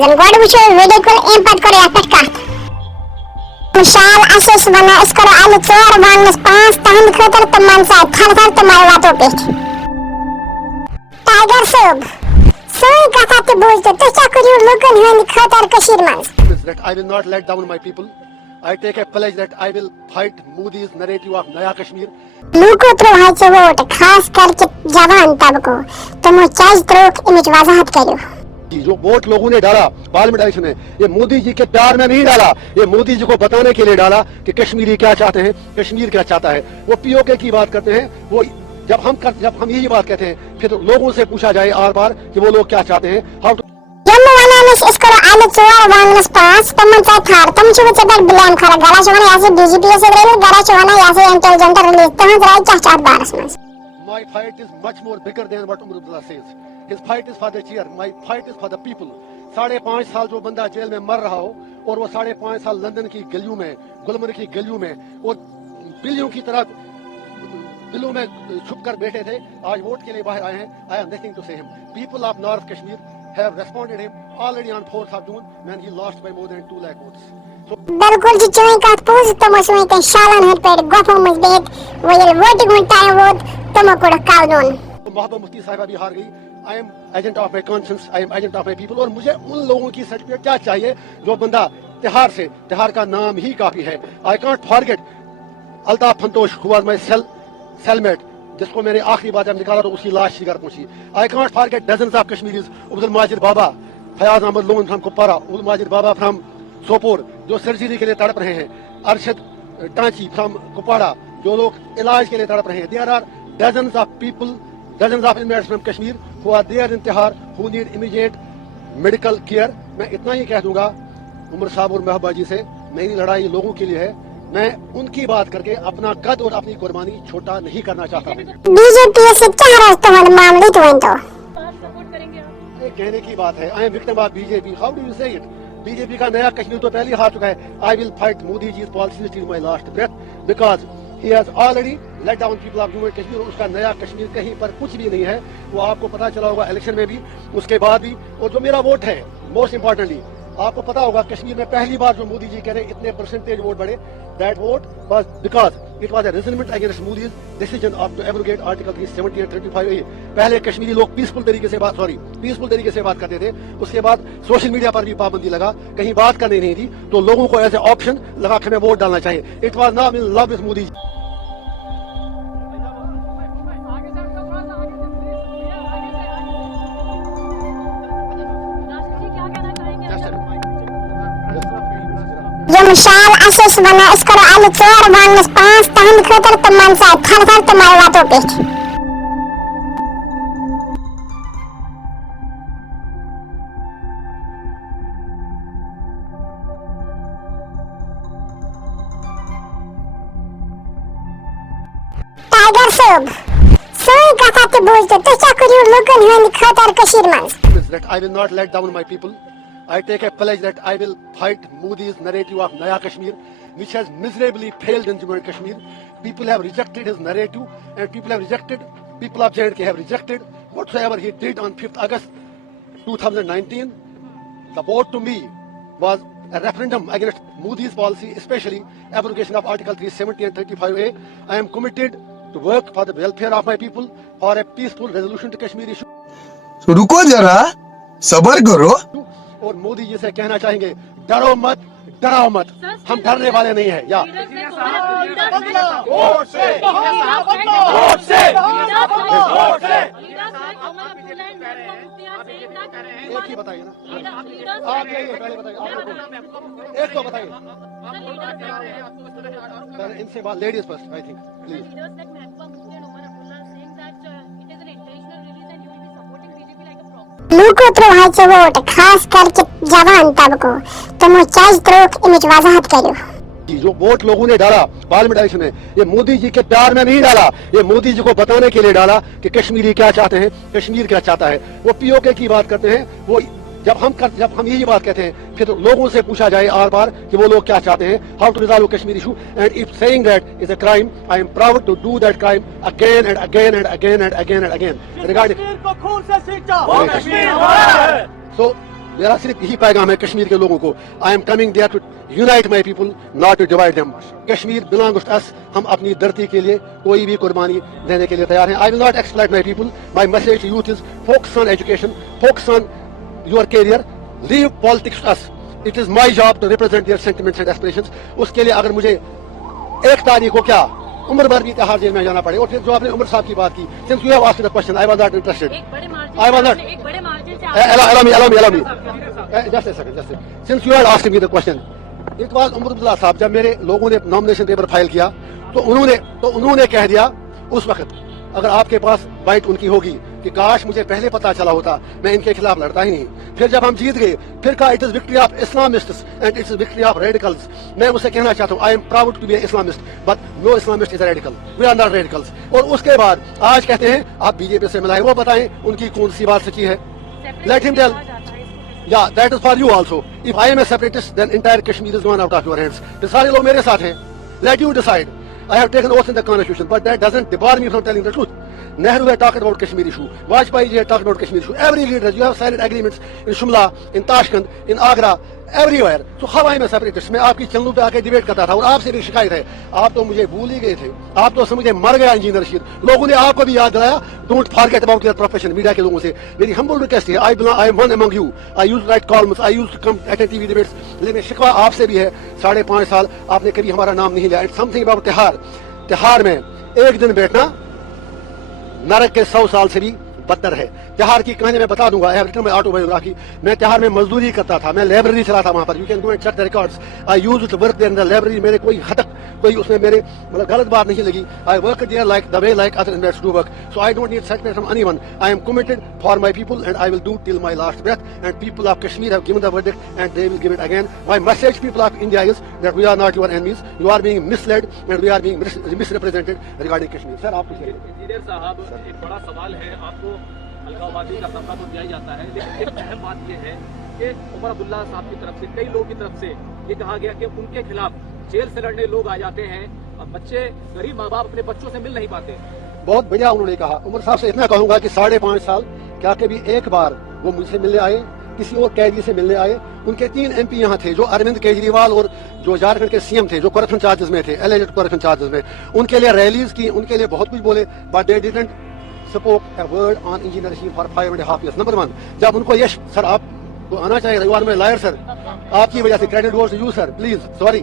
مزن گوڑ وچھو ویڈیو کل ایم پت کرو یتھ پٹ کت مشال اسس ونا اس کرو ال 4 وانس 5 تہند خاطر تمن سا تھر تھر تمن واتو پیٹھ ٹائگر صاحب سوئی کتھا تہ بوزتو تُہۍ کیٛاہ کٔرِو لُکن ہٕنٛدِ خٲطرٕ کٔشیٖرِ منٛز that I will not let down my people. I take a pledge that I will fight Modi's narrative of Naya Kashmir. لوکو ترو ہے ووٹ خاص کر کے جوان طبقو تمو چاج تروک امچ وضاحت کرو جو ووٹ لوگوں نے ڈالا پارلیمنٹ الیکشن میں یہ مودی جی کے پیار میں نہیں ڈالا یہ مودی جی کو بتانے کے لیے ڈالا کہ کشمیری کیا چاہتے ہیں کشمیر کیا چاہتا ہے وہ پی او کے کی بات کرتے ہیں وہ جب ہم یہی بات کہتے ہیں پھر لوگوں سے پوچھا جائے آر بار کہ وہ لوگ کیا چاہتے ہیں جموں ونانس اس کرو ال 4 وانس 5 تمن سا تھار تم چھو چدر بلیم کھڑا گلا چھو نا ایسے بی جے پی سے ریل گلا چھو نا ایسے انٹیلیجنٹ ریلیز تہن رائے کیا چاہت بارس میں My fight is much more bigger than what Umar Abdullah says. His fight is for the chair. My fight is for the people. 5.5 سال جو بندہ جیل میں مر رہا ہو اور وہ 5.5 سال لندن کی گلیوں میں گلمرگ کی گلیوں میں اور بلیوں کی طرح بلوں میں چھپ کر بیٹھے تھے آج ووٹ کے لیے باہر آئے ہیں. I have nothing to say him. People of North Kashmir have responded him already on 4th of June when he lost by more than 2 lakh votes. بالکل جی چوئی کات پوز تمو سوئی تے شالن ہٹ پیڑ گوفو مز بیت ویل ووٹنگ ہن ٹائم ووت تمو کوڑ کاودون محبوبہ مفتی صاحبہ بھی ہار گئی. I am agent of my conscience, I am agent of my people. اور مجھے ان لوگوں کی سرٹیفکیٹ کیا چاہیے جو بندہ تہار کا نام ہی کافی ہے. I can't forget Altaf فنتوش who was my cellmate جس کو میں نے آخری بار جب نکالا تو اس کی لاش گھر پہنچی. I can't forget dozens of Kashmiris, Abdul Majid بابا, فیاض احمد لون فرام کپوارہ, عبد الماجد بابا فرام سوپور جو سرجری کے لیے تڑپ رہے ہیں, ارشد ٹانچی فرام کپواڑہ جو لوگ علاج کے لیے تڑپ رہے ہیں. There are dozens of people, dozens of inmates from Kashmir who are there in Tihar who need immediate medical care. میں اتنا ہی کہہ دوں گا عمر صاحب اور محبوبہ جی سے, میری لڑائی لوگوں کے لیے ہے. میں ان کی بات کر کے اپنا قد اور اپنی قربانی چھوٹا نہیں کرنا چاہتا ہوں. بی جے پی سے کیا راستہ ہے معاملے تو کہنے کی بات ہے. I am victim of BJP. How do you say it? B J P کا نیا کشمیر تو پہلے ہار چکا ہے. I will fight Modi ji's policies till my last breath because he has already let down people of Jammu and Kashmir. اس کا نیا کشمیر کہیں پر کچھ بھی نہیں ہے. وہ آپ کو پتا چلا ہوگا الیکشن میں بھی, اس کے بعد بھی. اور جو میرا ووٹ ہے موسٹ امپورٹنٹلی آپ کو پتا ہوگا کشمیر میں پہلی بار جو مودی جی کہہ رہے اتنے پرسنٹیج ووٹ بڑھے, that vote was because it was a resentment against Modi's decision of to abrogate Article 370 and 35A. پہلے کشمیری لوگ پیسفل طریقے سے بات کرتے تھے. اس کے بعد سوشل میڈیا پر بھی پابندی لگا, کہیں بات کرنی نہیں تھی تو لوگوں کو ایز اے آپشن لگا کہ ہمیں ووٹ ڈالنا چاہیے. It was not in love with Modi. جو مشال اسس ونا اس کرو ال 4 وانس 5 تہند خاطر تمن سا تھر تھر تمن واتو پیٹھ ٹائگر صاحب سوئی کتھا تہ بوزتو تُہۍ کیٛاہ کٔرِو لُکن ہٕنٛدِ خٲطرٕ کٔشیٖرِ منٛز That I will not let down my people. I take a pledge that I will fight Modi's narrative of Naya Kashmir, which has miserably failed in Jammu and Kashmir. People have rejected his narrative, and people of J&K have rejected whatsoever he did on 5th August 2019. The vote to me was a referendum against Modi's policy, especially abrogation of Article 370 and 35A. I am committed to work for the welfare of my people, for a peaceful resolution to Kashmir issue. So रुको जरा, सबर करो. اور مودی جی سے کہنا چاہیں گے ڈرو مت, ڈراؤ مت, ہم ڈرنے والے نہیں ہیں. یا ایک ہی بتائیے نا, آپ یہی پہلے بتائیے, ایک تو بتائیے ان سے بات ladies first. I think please لوکو ترو ہے ووٹ خاص کر کے جوان طبقو تمو چاج تروک امچ وضاحت کرو جو ووٹ لوگوں نے ڈالا پارلیمنٹ الیکشن میں یہ مودی جی کے پیار میں نہیں ڈالا, یہ مودی جی کو بتانے کے لیے ڈالا کہ کشمیری کیا چاہتے ہیں کشمیر کیا چاہتا ہے. وہ پی او کے کی بات کرتے ہیں. وہ جب ہم یہی بات کہتے ہیں پھر لوگوں سے پوچھا جائے آر بار کہ وہ لوگ کیا چاہتے ہیں, how to resolve Kashmir issue, and if saying that is a crime, I am proud to do that crime again and again and again and again and again. regarding Kashmir کو خون سے سینچا وہ کشمیر ہمارا ہے. So मेरा सिर्फ यही पैगाम है कश्मीर के लोगों को, I am coming there to unite my people, not to divide them. Kashmir belongs to us, हम अपनी धरती के लिए कोई भी कुर्बानी देने के लिए तैयार हैं। I will not exploit my people. My message to youth is focus on education, focus on your career, leave politics to us. It is my job to represent their sentiments and aspirations. उसके लिए अगर मुझे 1 तारीख को क्या उम्र भर भी तिहाड़ जेल में जाना पड़े। और फिर जो आपने उमर साहब की बात की, since you have asked the question, I was not interested, I was not, allow me just a second, since you had asked me the question, it was Omar Abdullah साहब, जब मेरे लोगों ने नॉमिनेशन पेपर फाइल किया तो उन्होंने कह दिया उस वक्त, अगर आपके पास बाइट उनकी होगी कि काश मुझे पहले पता चला होता, मैं इनके खिलाफ लड़ता ही नहीं। फिर जब हम जीत गए, फिर कहा it is victory of Islamists and it's victory of radicals. मैं उसे कहना चाहता हूँ, I am proud to be Islamist, but no Islamist is radical, we are not radicals. और उसके बाद आज कहते हैं आप बीजेपी से मिलाए, वो बताएं उनकी कौन सी बात सच्ची है। Let him tell. Yeah, that is for you also. If I am a separatist, then entire Kashmir is gone out of your hands. तो सारे लोग मेरे साथ हैं. Let you decide. I have taken oath in the constitution, but that doesn't debar me from telling the truth. Nehru had talked about Kashmir issue. Vajpayee had talked about Kashmir issue. Every leader, you have signed agreements in Shimla, in Tashkent, in Agra, everywhere. So how I am a separatist? मैं आपकी चैनलों पे आके debate करता था और आपसे भी शिकायत है, आप तो मुझे भूल ही गए थे, आप तो समझे मर गया इंजीनियर रशीद। लोगों ने आपको भी याद दिलाया, don't forget about your profession. Media के लोगों से मेरी हम्बल रिक्वेस्ट है, I am one among you, I use write columns, I use to come at TV debates, लेकिन शिकवा आपसे भी है, 5.5 साल आपने कभी हमारा नाम नहीं लिया। एंड समथिंग अबाउट तिहाड़ में एक दिन बैठना नरक के 100 साल से भी बदतर है। तिहाड़ की कहानी मैं बता दूंगा, I have written my autobiography. मैं तिहाड़ में मजदूरी करता था, मैं लाइब्रेरी चलाता वहां पर, you can go and check the records. I used to work there in the library. मेरे कोई हद तक कोई उसमें मेरे मतलब गलत बात नहीं लगी। I work there like the way like other investors do work, so I don't need certificate from anyone. I am committed for my people and I will do till my last breath. And people of Kashmir have given the verdict and they will give it again. My message people of India is that we are not your enemies, you are being misled and we are being misrepresented regarding Kashmir. Sir आप कुछ engineer साहब, एक बड़ा सवाल है, आपको अलगाववादी का तबका तो दिया ही जाता है, लेकिन एक अहम बात यह है कि उमर अब्दुल्ला साहब की तरफ से, कई लोगों की तरफ से ये कहा गया कि उनके खिलाफ जेल से लड़ने लोग आ जाते हैं और बच्चे, गरीब माँ बाप अपने बच्चों से मिल नहीं पाते। बहुत बढ़िया उन्होंने कहा। उमर साहब से इतना कहूंगा कि 5.5 साल क्या कभी एक बार वो मुझसे मिलने आए, किसी और कैदी से मिलने आए? उनके 3 MP यहाँ थे, जो अरविंद केजरीवाल और जो झारखंड के CM थे, जो करप्शन चार्जेस में थे, एलिजेड करप्शन चार्जेस में, उनके लिए रैलीज की, उनके लिए बहुत कुछ बोले, but they didn't spoke a word on engineer Rashid for 5.5 years. Number 1, जब उनको यश, सर आप तो आना चाहिए, you are my lawyer sir, आपकी वजह से credit goes to you sir, please sorry.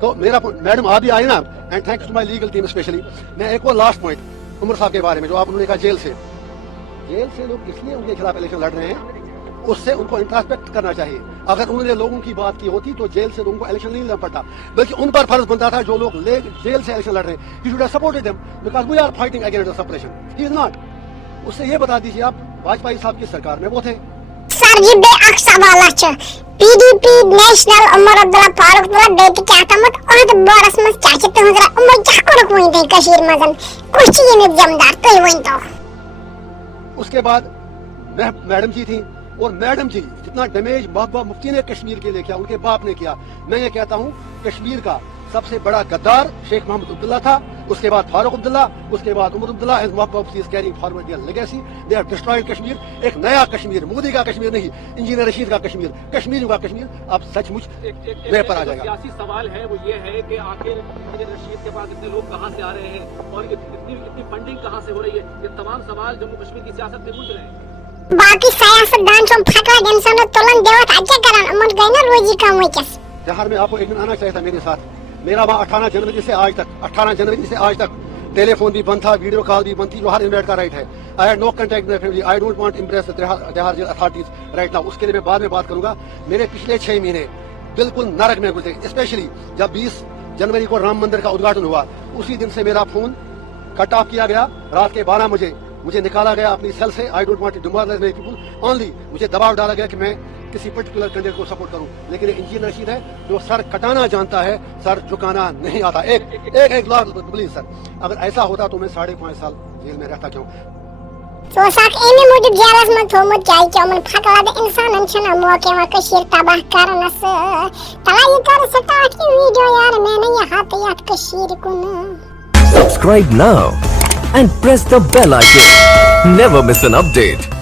तो मेरा मैडम आप भी आए ना, and thanks to my legal team specially. मैं एक और लास्ट पॉइंट उमर साहब के बारे में, जो आप उन्होंने कहा जेल से लोग इसलिए उनके खिलाफ इलेक्शन लड़ रहे हैं, उससे उनको इंट्रोस्पेक्ट करना चाहिए। अगर उन्होंने लोगों की बात की होती तो जेल से लोगों को इलेक्शन नहीं लड़ना पड़ता, बल्कि उन पर फर्ज बनता था जो लोग जेल से इलेक्शन लड़ रहे हैं, you should have supported them because we are fighting against the suppression, he is not. उससे ये बता दीजिए, आप वाजपेयी साहब की सरकार में वो थे। सर जी बेअक्स सवाल छ PDP नेशनल उमर अब्दुल्ला फारूक अब्दुल्ला बेटी क्या तमत और तो बरस में चाचे तो हमरा उमर क्या को कोई दे कश्मीर मजन कुछ ये ने जमदार तो वही तो। उसके बाद मैडम जी थी, और मैडम जी जितना डैमेज महबूबा मुफ्ती ने कश्मीर के लिए किया, उनके बाप ने किया। मैं ये कहता हूँ कश्मीर का सबसे बड़ा गद्दार शेख मोहम्मद अब्दुल्ला था, उसके बाद फारूक अब्दुल्ला, उसके बाद Omar Abdullah and Mehbooba Mufti is carrying forward their legacy. They have destroyed Kashmir. एक नया कश्मीर, मोदी का कश्मीर नहीं, इंजीनियर रशीद का कश्मीर, कश्मीरियों का कश्मीर अब सचमुच वे पर आ जाएगा। सियासी सवाल है वो ये है कि आखिर इंजीनियर रशीद के पास इतने लोग कहाँ से आ रहे हैं और इतनी फंडिंग कहाँ से हो रही है, ये तमाम सवाल जम्मू कश्मीर की सियासत में गूंज रहे हैं। बाकी सियासतदान जो फटवा जनसनो तुलन देवत अच्छा करन अमन गइना रोजी काम होई केस। जहां में आपको एक दिन आना चाहिए था मेरे साथ। मेरा वहाँ 18 जनवरी से आज तक टेलीफोन भी बंद था, वीडियो कॉल भी बंद थी, जो हर इन्वाइट का राइट है। I had no contact with family, I don't want impress Tihar jail authorities right now. उसके लिए मैं बाद में बात करूंगा। मेरे पिछले 6 महीने बिल्कुल नरक में गुजरे, स्पेशली जब 20 जनवरी को राम मंदिर का उद्घाटन हुआ, उसी दिन से मेरा फोन कट ऑफ किया गया। रात के 12 बजे मुझे निकाला गया अपनी सेल से। I don't want to demoralise my people, only मुझे दबाव डाला गया कि मैं किसी पर्टिकुलर कैंडिडेट को सपोर्ट करूं। लेकिन इंजीनियर रशीद है जो सर कटाना जानता है, सर झुकाना नहीं आता। एक लाख प्लीज सर, अगर ऐसा होता तो मैं 5.5 साल जेल में रहता क्यों? तो साक एमे मोड जेलस में थोमत जाय के मन फटवा दे इंसान अनछन मौके में कश्मीर तबाह करनस तलाई कर स्टार्ट की वीडियो यार मैंने यहाँ तैयार कश्मीर को ना। Subscribe now and press the bell icon. Never miss an update.